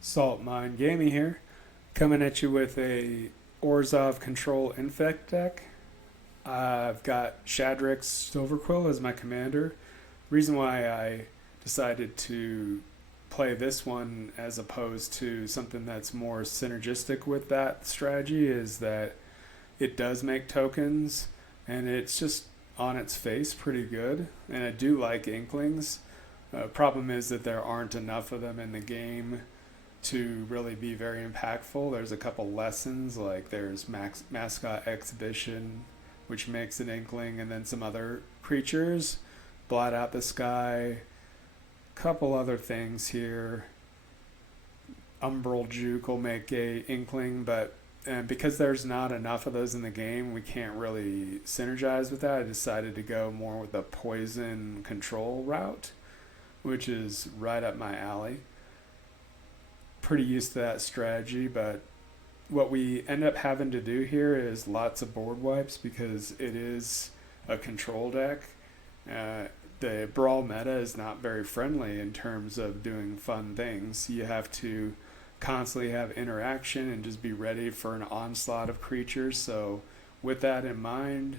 Salt Mine Gaming here, coming at you with a Orzhov Control Infect deck. I've got Shadrix Silverquill as my commander. The reason why I decided to play this one as opposed to something that's more synergistic with that strategy is that it does make tokens, and it's just on its face pretty good, and I do like Inklings. Problem is that there aren't enough of them in the game to really be very impactful. There's a couple lessons, like there's Mascot Exhibition, which makes an Inkling, and then some other creatures, Blot Out the Sky, couple other things here. Umbral Juke will make a Inkling, but because there's not enough of those in the game, we can't really synergize with that. I decided to go more with the poison control route, which is right up my alley. Pretty used to that strategy, but what we end up having to do here is lots of board wipes because it is a control deck. The Brawl meta is not very friendly in terms of doing fun things. You have to constantly have interaction and just be ready for an onslaught of creatures. So with that in mind,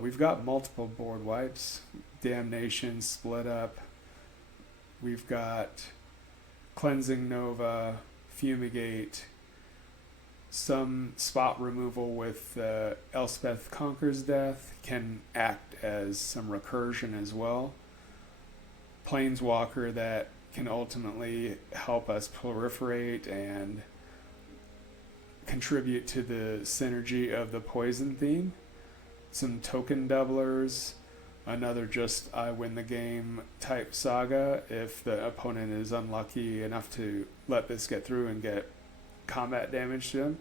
we've got multiple board wipes. Damnation, Split Up. We've got Cleansing Nova, Fumigate, some spot removal with Elspeth Conquers Death, can act as some recursion as well. Planeswalker that can ultimately help us proliferate and contribute to the synergy of the poison theme. Some token doublers, another just I win the game type saga if the opponent is unlucky enough to let this get through and get combat damage to them.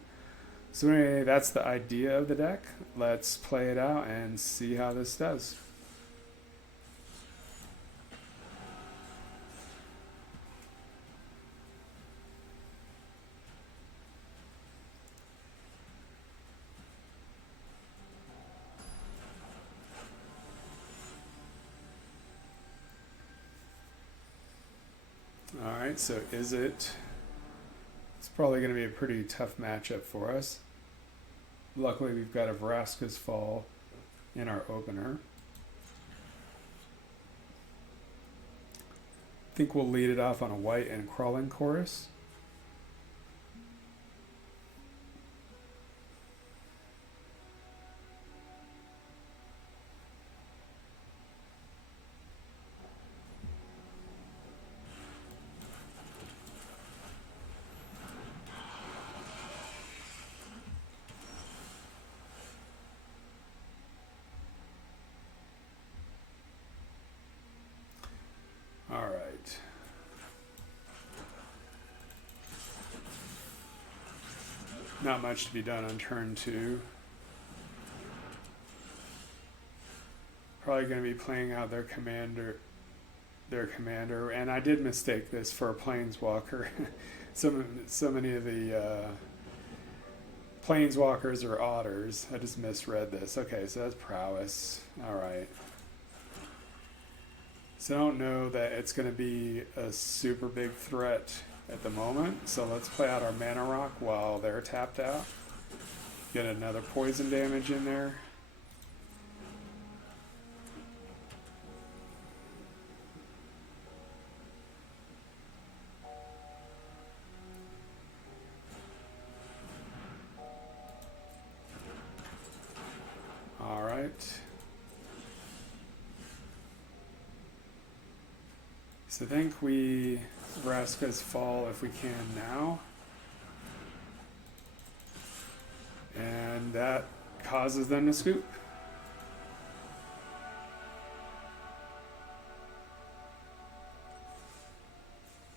So anyway, that's the idea of the deck. Let's play it out and see how this does. Alright, so it's probably going to be a pretty tough matchup for us. Luckily, we've got a Vraska's Fall in our opener. I think we'll lead it off on a white and Crawling Chorus. Alright. Not much to be done on turn 2. Probably going to be playing out their commander, and I did mistake this for a Planeswalker. so many of the Planeswalkers are otters. I just misread this. Okay, so that's prowess. Alright. So I don't know that it's going to be a super big threat at the moment. So let's play out our Mana Rock while they're tapped out. Get another poison damage in there. All right. So I think we Vraska's Fall if we can now. And that causes them to scoop.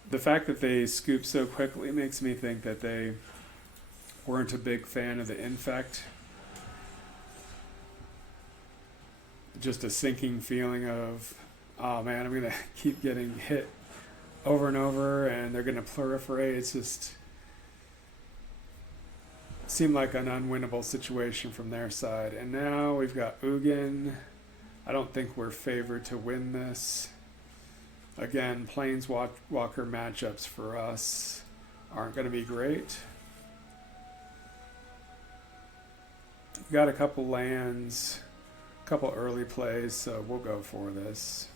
The fact that they scoop so quickly makes me think that they weren't a big fan of the Infect. Just a sinking feeling of, oh man, I'm going to keep getting hit over and over and they're going to proliferate. It's just seemed like an unwinnable situation from their side. And now we've got Ugin. I don't think we're favored to win this. Again, Planeswalker matchups for us aren't going to be great. We've got a couple lands, a couple early plays, so we'll go for this.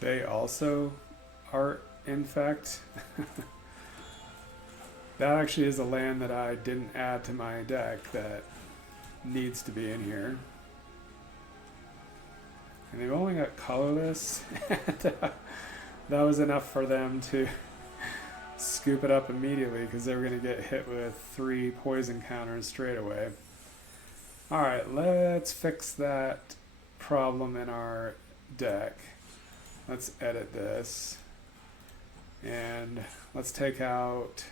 They also are Infect. That actually is a land that I didn't add to my deck that needs to be in here. And they've only got colorless. That was enough for them to scoop it up immediately because they were going to get hit with 3 poison counters straight away. Alright, let's fix that problem in our deck. Let's edit this. And let's take out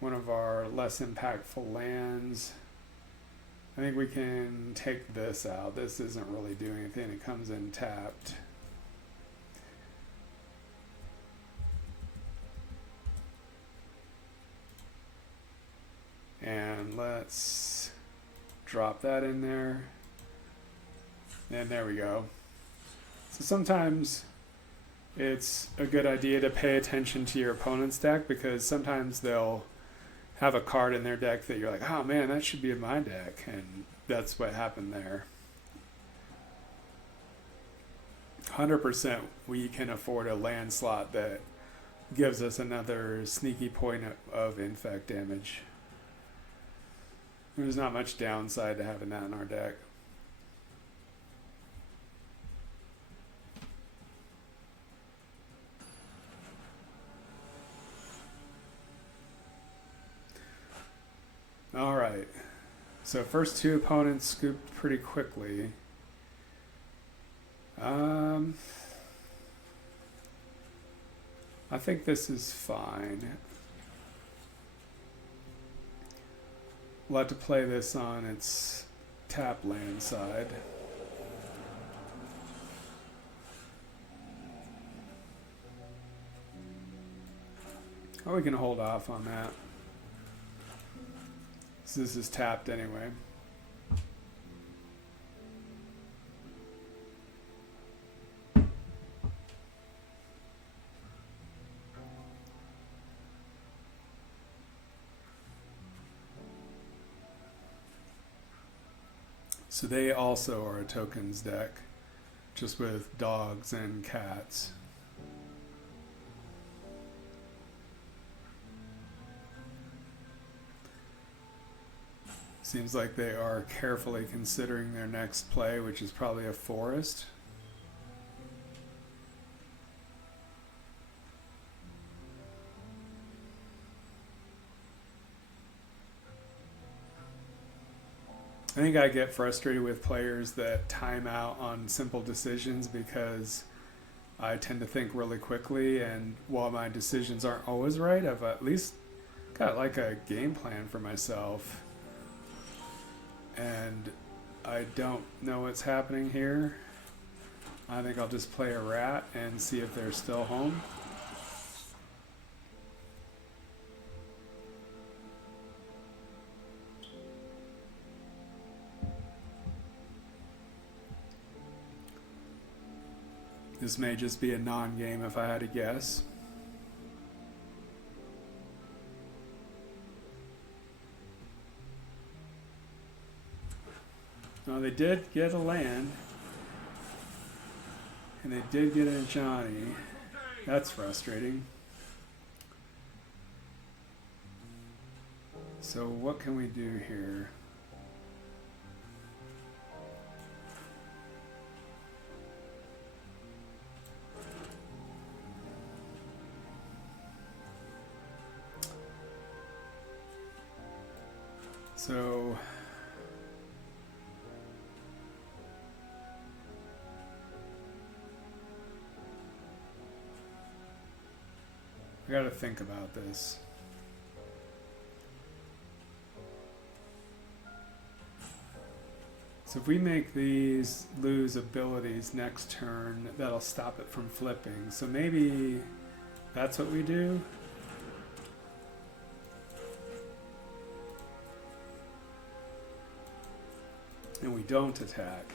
one of our less impactful lands. I think we can take this out. This isn't really doing anything. It comes in tapped. And let's drop that in there. And there we go. So sometimes it's a good idea to pay attention to your opponent's deck because sometimes they'll have a card in their deck that you're like, oh man, that should be in my deck. And that's what happened there. 100% we can afford a land slot that gives us another sneaky point of infect damage. There's not much downside to having that in our deck. Alright, so first 2 opponents scooped pretty quickly. I think this is fine. We'll have to play this on its tap land side. Or we can hold off on that. This is tapped anyway. So they also are a tokens deck, just with dogs and cats. Seems like they are carefully considering their next play, which is probably a forest. I think I get frustrated with players that time out on simple decisions because I tend to think really quickly, and while my decisions aren't always right, I've at least got like a game plan for myself. And I don't know what's happening here. I think I'll just play a rat and see if they're still home. This may just be a non-game if I had to guess. No, they did get a land. And they did get a Johnny. That's frustrating. So what can we do here? So I gotta think about this. So if we make these lose abilities next turn, that'll stop it from flipping. So maybe that's what we do. And we don't attack.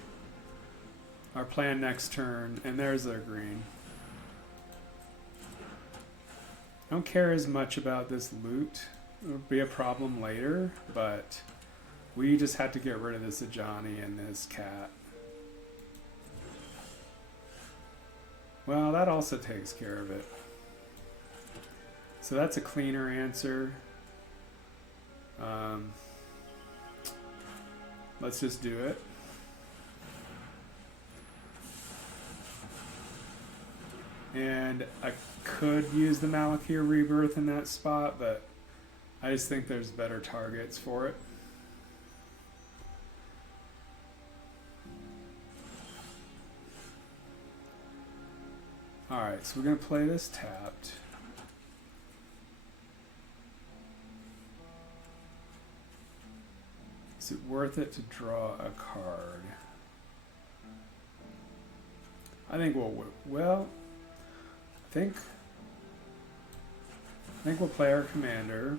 Our plan next turn, and there's their green. I don't care as much about this loot. It'll be a problem later, but we just had to get rid of this Ajani and this cat. Well, that also takes care of it. So that's a cleaner answer. Let's just do it. And I could use the Malakir Rebirth in that spot, but I just think there's better targets for it. Alright, so we're going to play this tapped. Is it worth it to draw a card? I think I think we'll play our commander.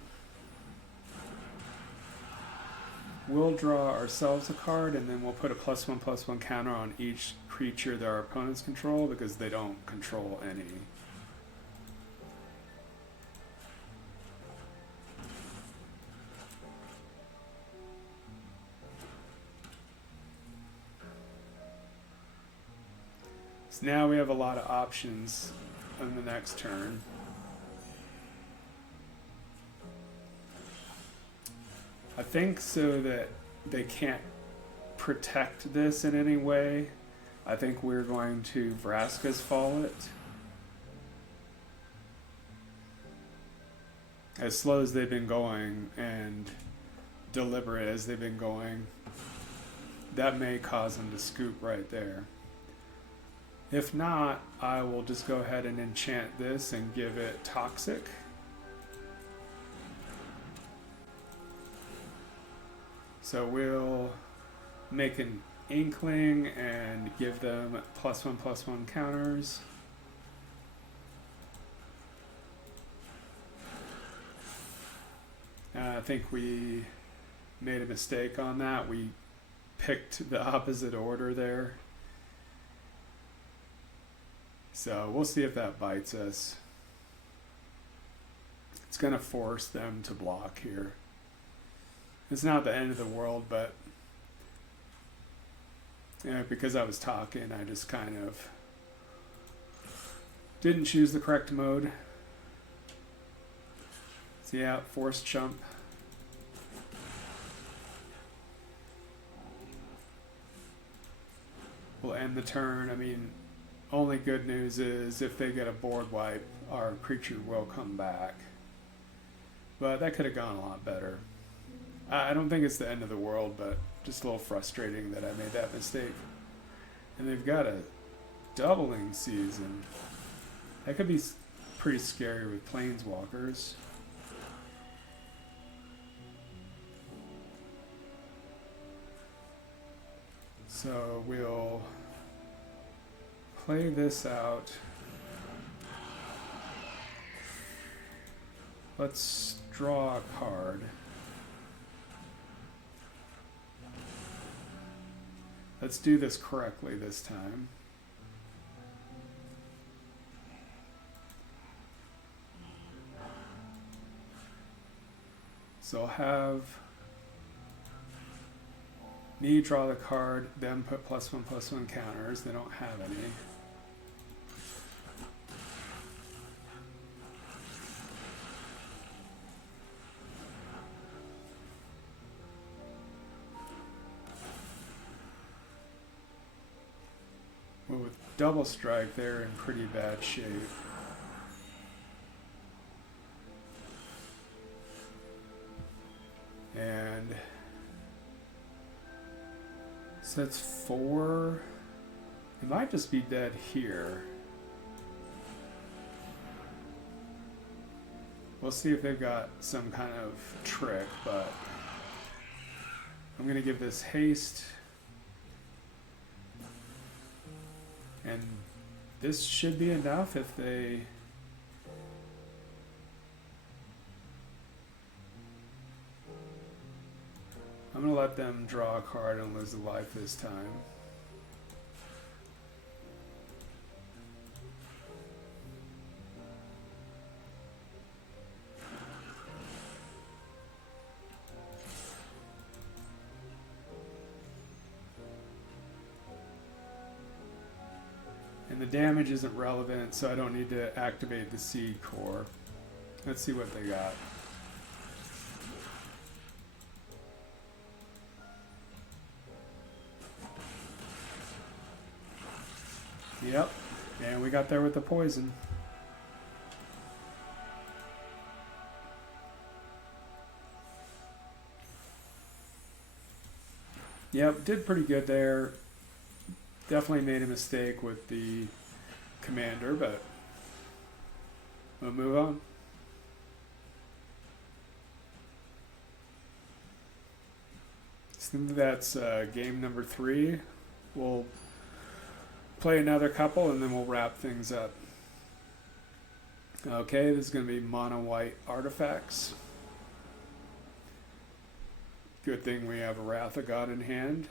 We'll draw ourselves a card, and then we'll put a +1/+1 counter on each creature that our opponents control, because they don't control any. So now we have a lot of options on the next turn. I think so that they can't protect this in any way, I think we're going to Vraska's Fall it. As slow as they've been going and deliberate as they've been going, that may cause them to scoop right there. If not, I will just go ahead and enchant this and give it Toxic. So we'll make an Inkling and give them +1/+1 counters. I think we made a mistake on that. We picked the opposite order there. So we'll see if that bites us. It's going to force them to block here. It's not the end of the world, but because I was talking, I just kind of didn't choose the correct mode. So yeah, forced chump. We'll end the turn. I mean, only good news is if they get a board wipe, our creature will come back. But that could have gone a lot better. I don't think it's the end of the world, but just a little frustrating that I made that mistake. And they've got a doubling season. That could be pretty scary with planeswalkers. So we'll play this out. Let's draw a card. Let's do this correctly this time. So I'll have me draw the card, then put +1/+1 counters. They don't have any. Well, with double strike, they're in pretty bad shape. And so that's 4. It might just be dead here. We'll see if they've got some kind of trick, but I'm going to give this haste And this should be enough if they... I'm going to let them draw a card and lose a life this time. And the damage isn't relevant, so I don't need to activate the Seed Core. Let's see what they got. Yep, and we got there with the poison. Yep, did pretty good there. Definitely made a mistake with the commander, but we'll move on. So that's game number 3. We'll play another couple and then we'll wrap things up. Okay, this is going to be mono white artifacts. Good thing we have a Wrath of God in hand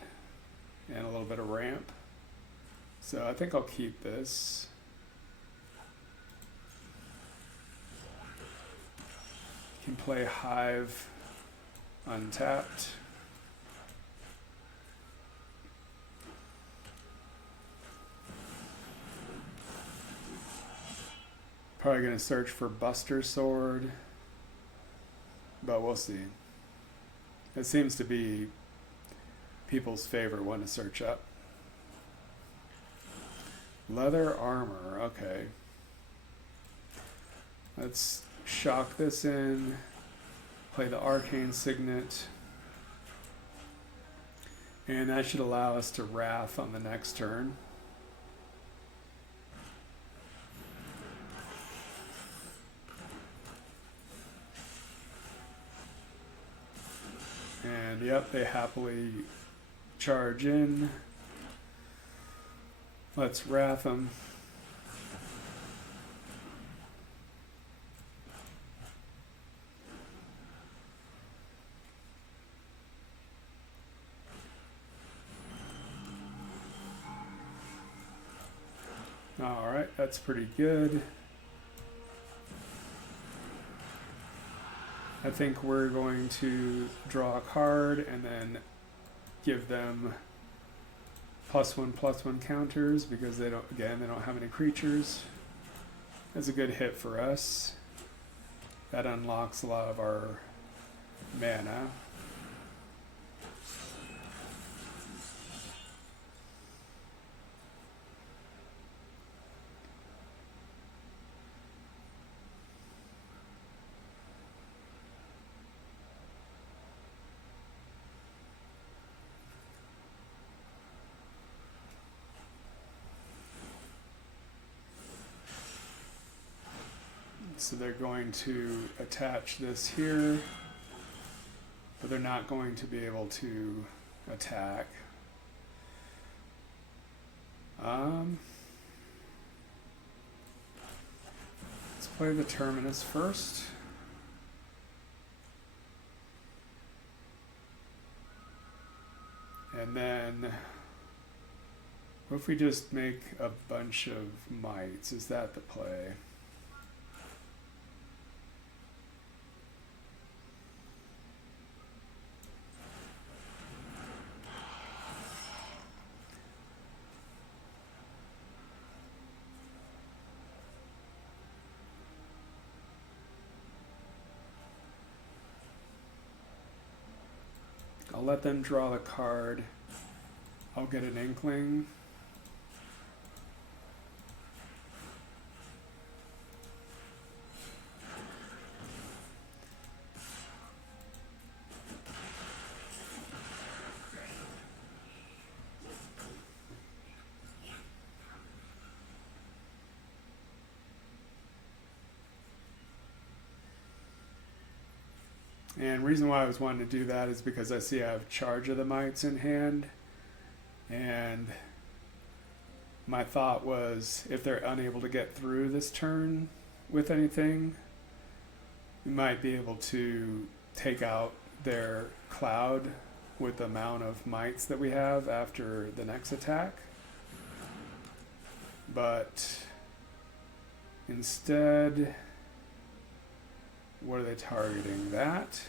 and a little bit of ramp. So I think I'll keep this. Can play Hive untapped. Probably going to search for Buster Sword, but we'll see. It seems to be people's favorite one to search up. Leather armor, okay. Let's shock this in, play the Arcane Signet, and that should allow us to Wrath on the next turn. And yep, they happily charge in. Let's Wrath them. Alright, that's pretty good. I think we're going to draw a card and then give them +1/+1 counters because they don't have any creatures. That's a good hit for us. That unlocks a lot of our mana. So they're going to attach this here, but they're not going to be able to attack. Let's play the Terminus first. And then, what if we just make a bunch of mites? Is that the play? I'll let them draw the card. I'll get an Inkling. And the reason why I was wanting to do that is because I see I have charge of the mites in hand. And my thought was if they're unable to get through this turn with anything, we might be able to take out their cloud with the amount of mites that we have after the next attack. But instead, what are they targeting? That?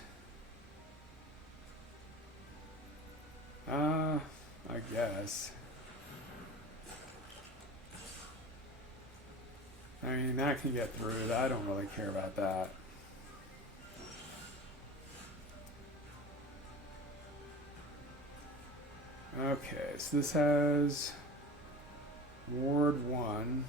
I guess. I mean, that can get through. I don't really care about that. Okay, so this has Ward 1.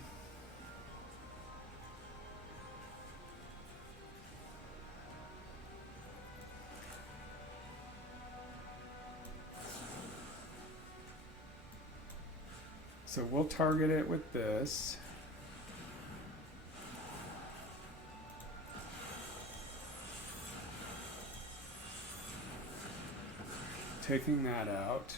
So we'll target it with this. Taking that out.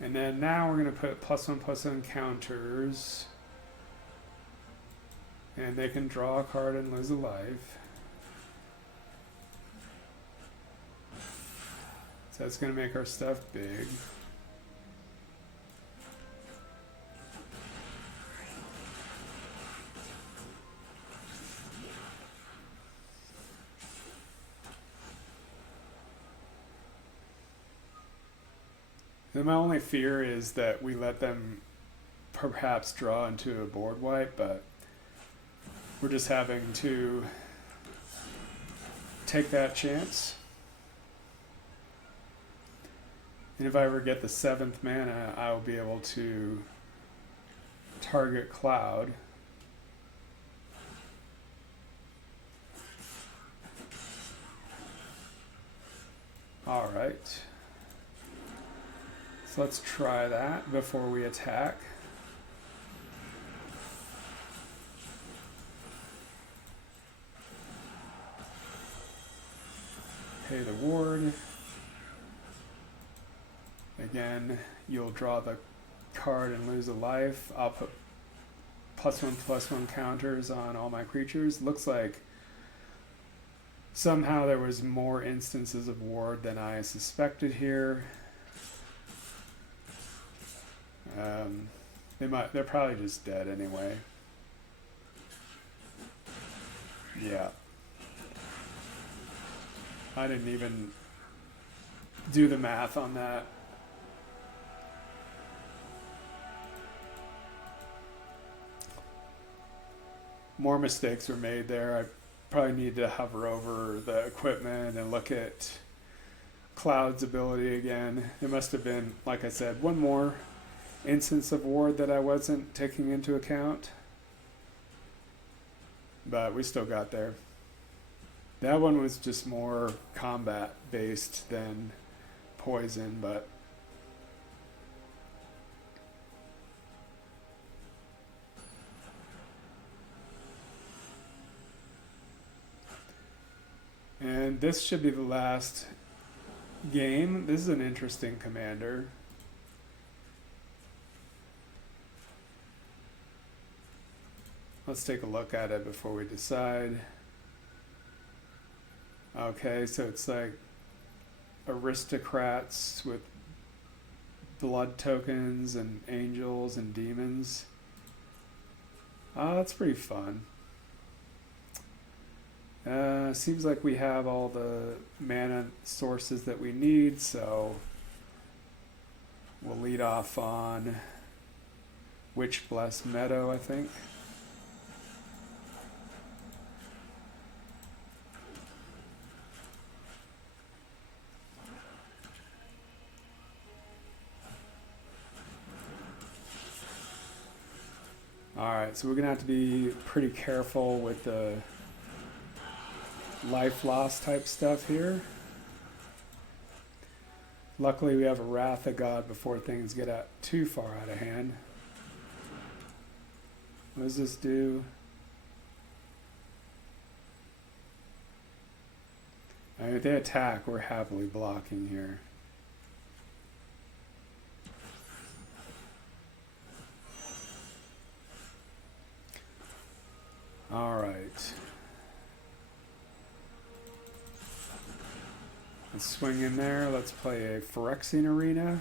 And then now we're going to put +1/+1 counters. And they can draw a card and lose a life. So that's going to make our stuff big. And my only fear is that we let them perhaps draw into a board wipe, but we're just having to take that chance. And if I ever get the 7th mana, I will be able to target Cloud. Alright. So let's try that before we attack. Pay the ward. Again, you'll draw the card and lose a life. I'll put +1/+1 counters on all my creatures. Looks like somehow there was more instances of ward than I suspected here. They're probably just dead anyway. Yeah. I didn't even do the math on that. More mistakes were made there. I probably need to hover over the equipment and look at Cloud's ability again. There must have been, like I said, one more instance of ward that I wasn't taking into account. But we still got there. That one was just more combat based than poison, but and this should be the last game. This is an interesting commander. Let's take a look at it before we decide. Okay, so it's like aristocrats with blood tokens and angels and demons. Oh, that's pretty fun. Seems like we have all the mana sources that we need, so we'll lead off on Witch Bless Meadow, I think. Alright, so we're going to have to be pretty careful with the life loss type stuff here. Luckily we have a Wrath of God before things get too far out of hand. What does this do? I mean, if they attack, we're happily blocking here. Let's swing in there. Let's play a Phyrexian Arena.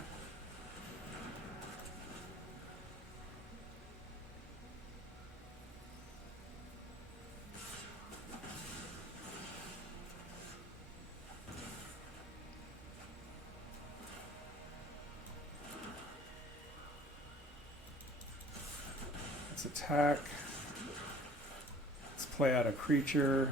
Let's attack. Let's play out a creature.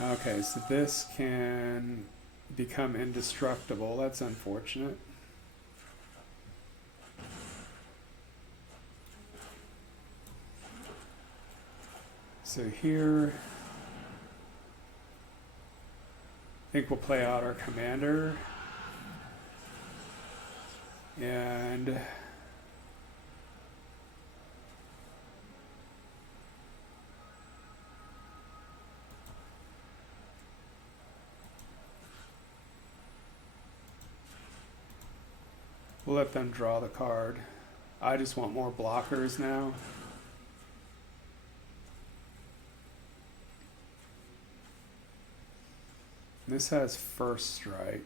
Okay, so this can become indestructible. That's unfortunate. So here, I think we'll play out our commander. And we'll let them draw the card. I just want more blockers now. This has first strike.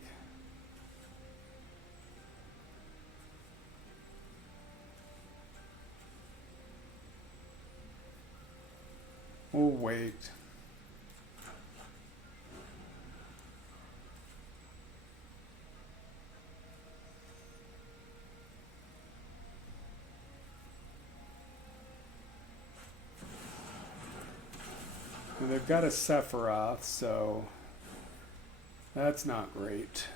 We'll wait. Well, they've got a Sephiroth, so that's not great.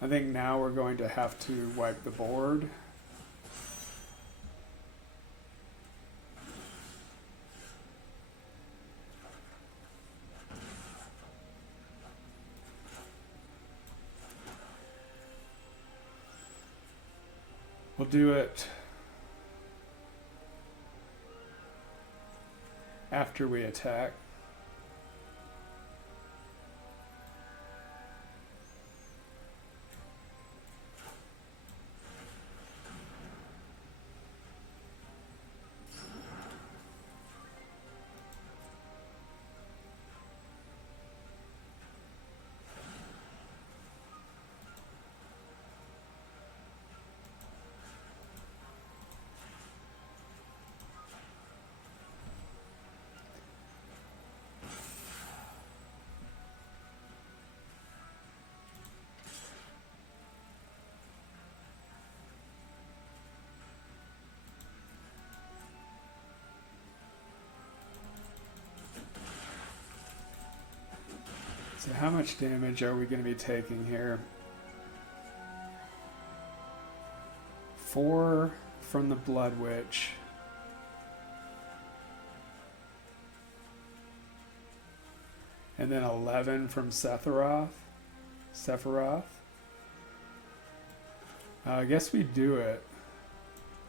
I think now we're going to have to wipe the board. We'll do it after we attack. So how much damage are we going to be taking here? 4 from the Blood Witch. And then 11 from Sephiroth. I guess we do it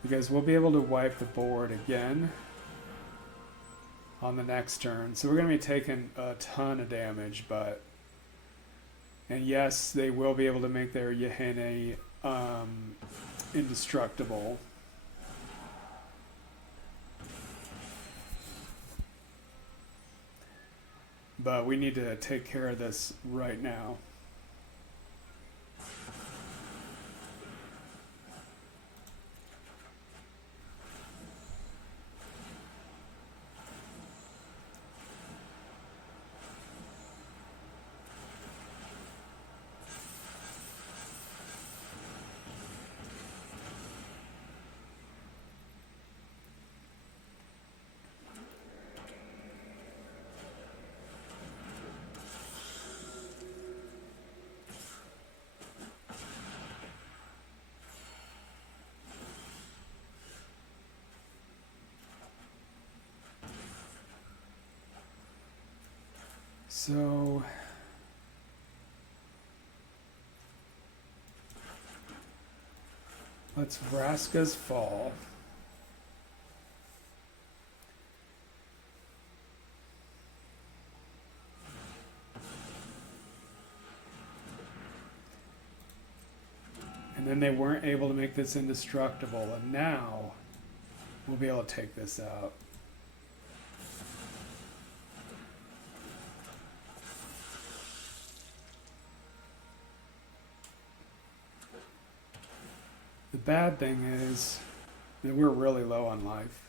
because we'll be able to wipe the board again on the next turn. So we're going to be taking a ton of damage, but... And yes, they will be able to make their Yehane indestructible. But we need to take care of this right now. So let's Vraska's Fall. then they weren't able to make this indestructible, and now we'll be able to take this out. The bad thing is that we're really low on life.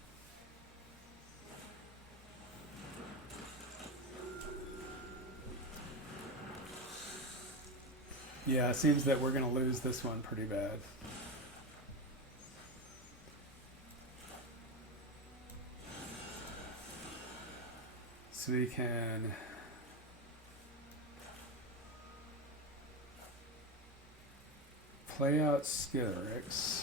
Yeah, it seems that we're going to lose this one pretty bad. So we can play out Shadrix.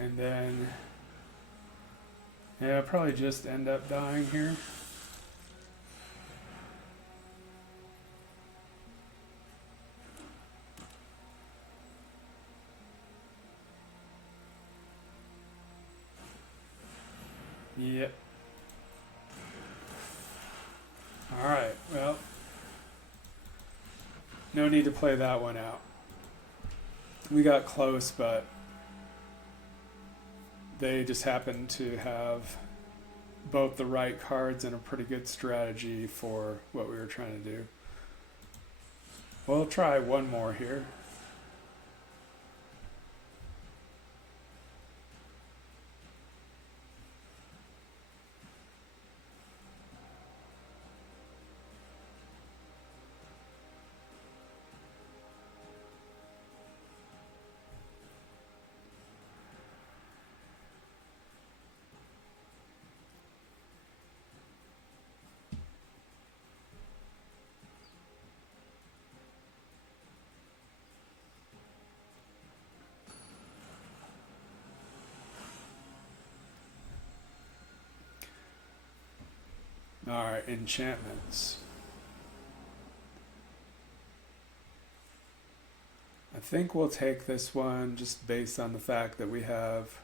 And then, yeah, I'll probably just end up dying here. Yep. Alright, well, no need to play that one out. We got close, but they just happened to have both the right cards and a pretty good strategy for what we were trying to do. We'll try one more here. Alright, enchantments. I think we'll take this one just based on the fact that we have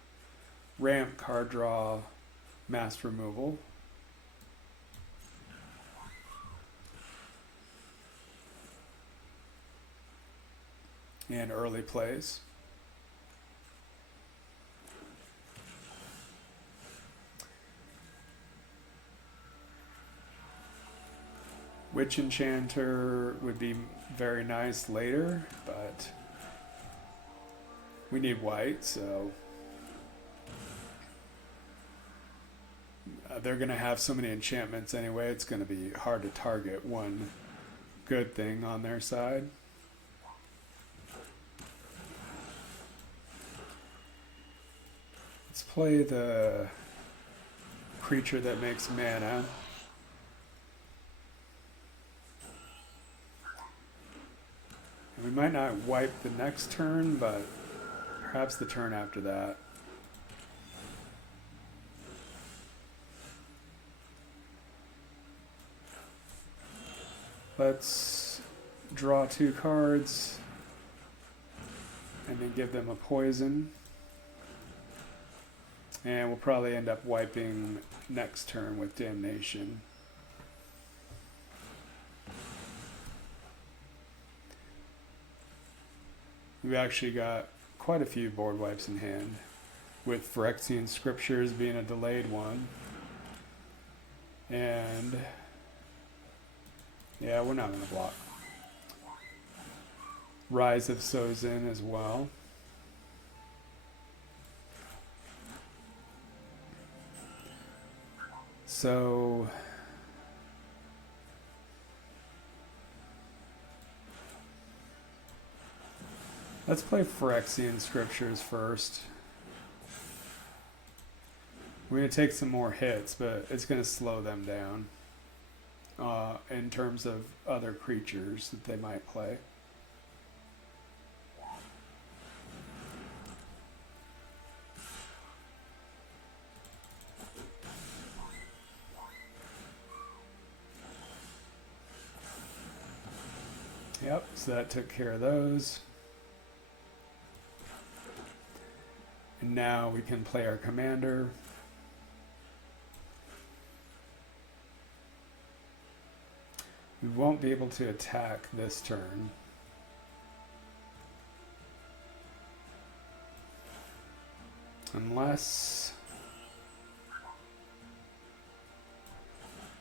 ramp, card draw, mass removal. And early plays. Witch Enchanter would be very nice later, but we need white, so they're going to have so many enchantments anyway, it's going to be hard to target one good thing on their side. Let's play the creature that makes mana. We might not wipe the next turn, but perhaps the turn after that. Let's draw 2 cards and then give them a poison. And we'll probably end up wiping next turn with Damnation. We've actually got quite a few board wipes in hand, with Phyrexian Scriptures being a delayed one. And yeah, we're not going to block. Rise of Sozin as well. So let's play Phyrexian Scriptures first. We're going to take some more hits, but it's going to slow them down in terms of other creatures that they might play. Yep, so that took care of those. And now we can play our commander. We won't be able to attack this turn. Unless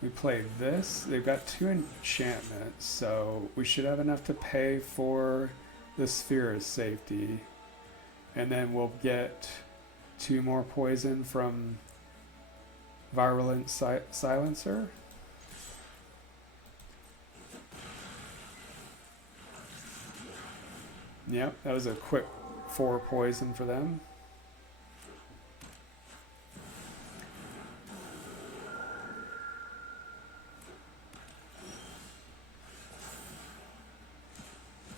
we play this. They've got 2 enchantments, so we should have enough to pay for the Sphere of Safety. And then we'll get 2 more poison from Virulent Silencer. Yep, that was a quick 4 poison for them.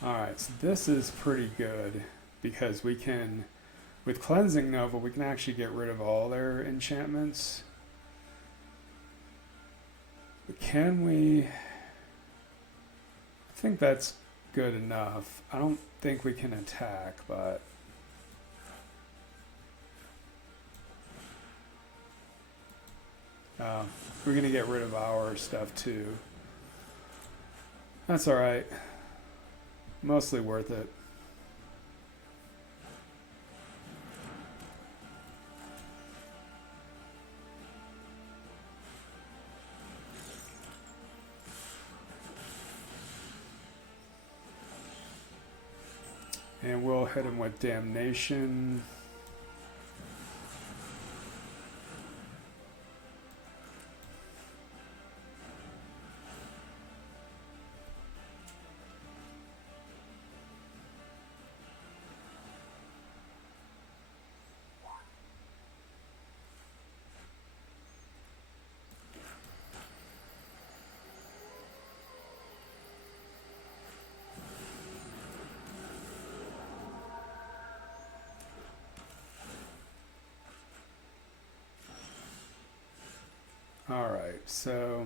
Alright, so this is pretty good because we can, with Cleansing Nova, we can actually get rid of all their enchantments. But can we? I think that's good enough. I don't think we can attack, but we're going to get rid of our stuff too. That's alright. Mostly worth it. And we'll hit him with Damnation. All right, so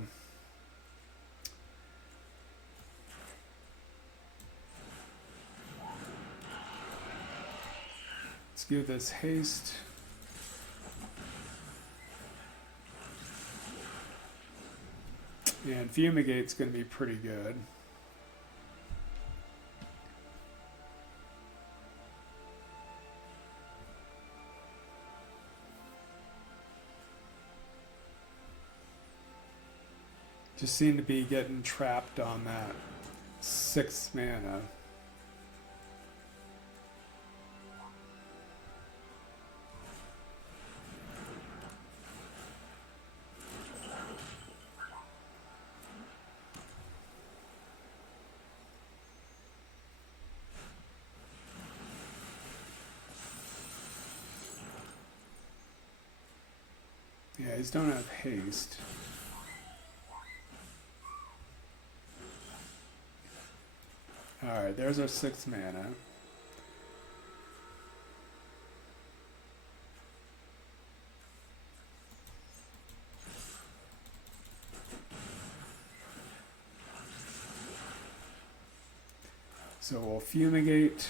let's give this haste. And Fumigate's going to be pretty good. Just seem to be getting trapped on that 6 mana. Yeah, he's don't have haste. Alright, there's our 6 mana. So we'll Fumigate.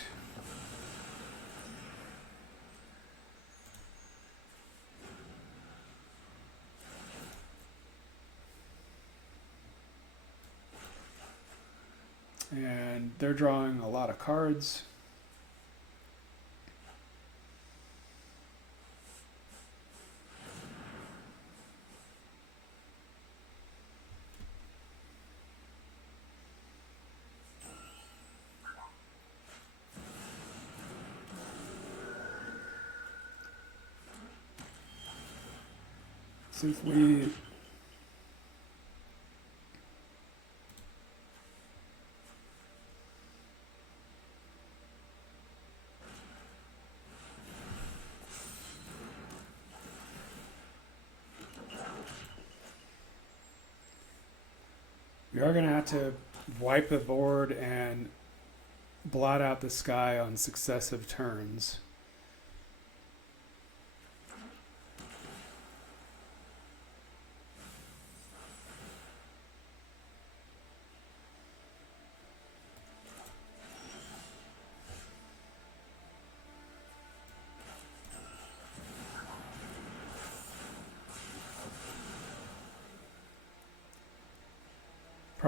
And they're drawing a lot of cards. Since we are going to have to wipe the board and blot out the sky on successive turns.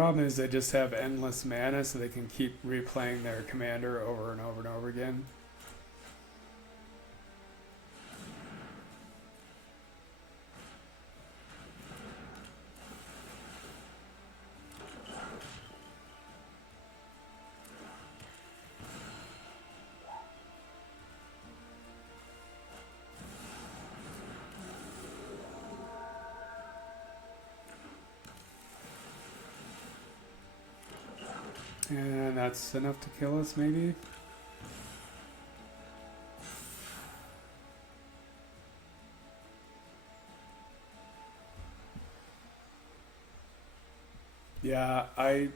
problem is they just have endless mana, so they can keep replaying their commander over and over and over again. And that's enough to kill us, maybe? Yeah, I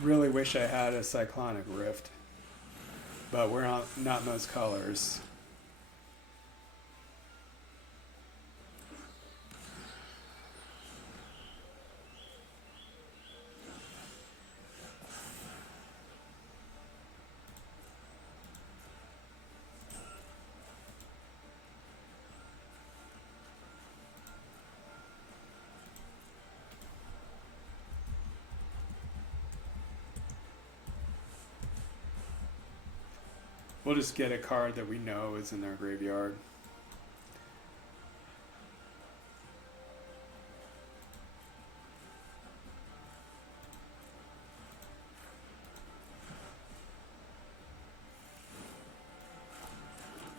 really wish I had a Cyclonic Rift, but we're not in those colors. We'll just get a card that we know is in their graveyard.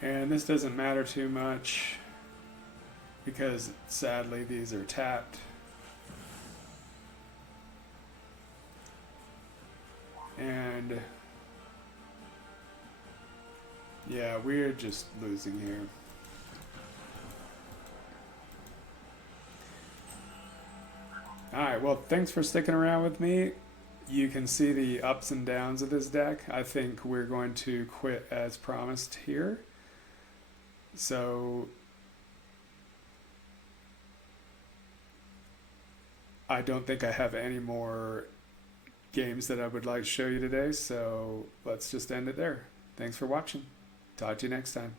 And this doesn't matter too much because sadly these are tapped. And yeah, we're just losing here. Alright, well, thanks for sticking around with me. You can see the ups and downs of this deck. I think we're going to quit as promised here. So I don't think I have any more games that I would like to show you today, so let's just end it there. Thanks for watching. Talk to you next time.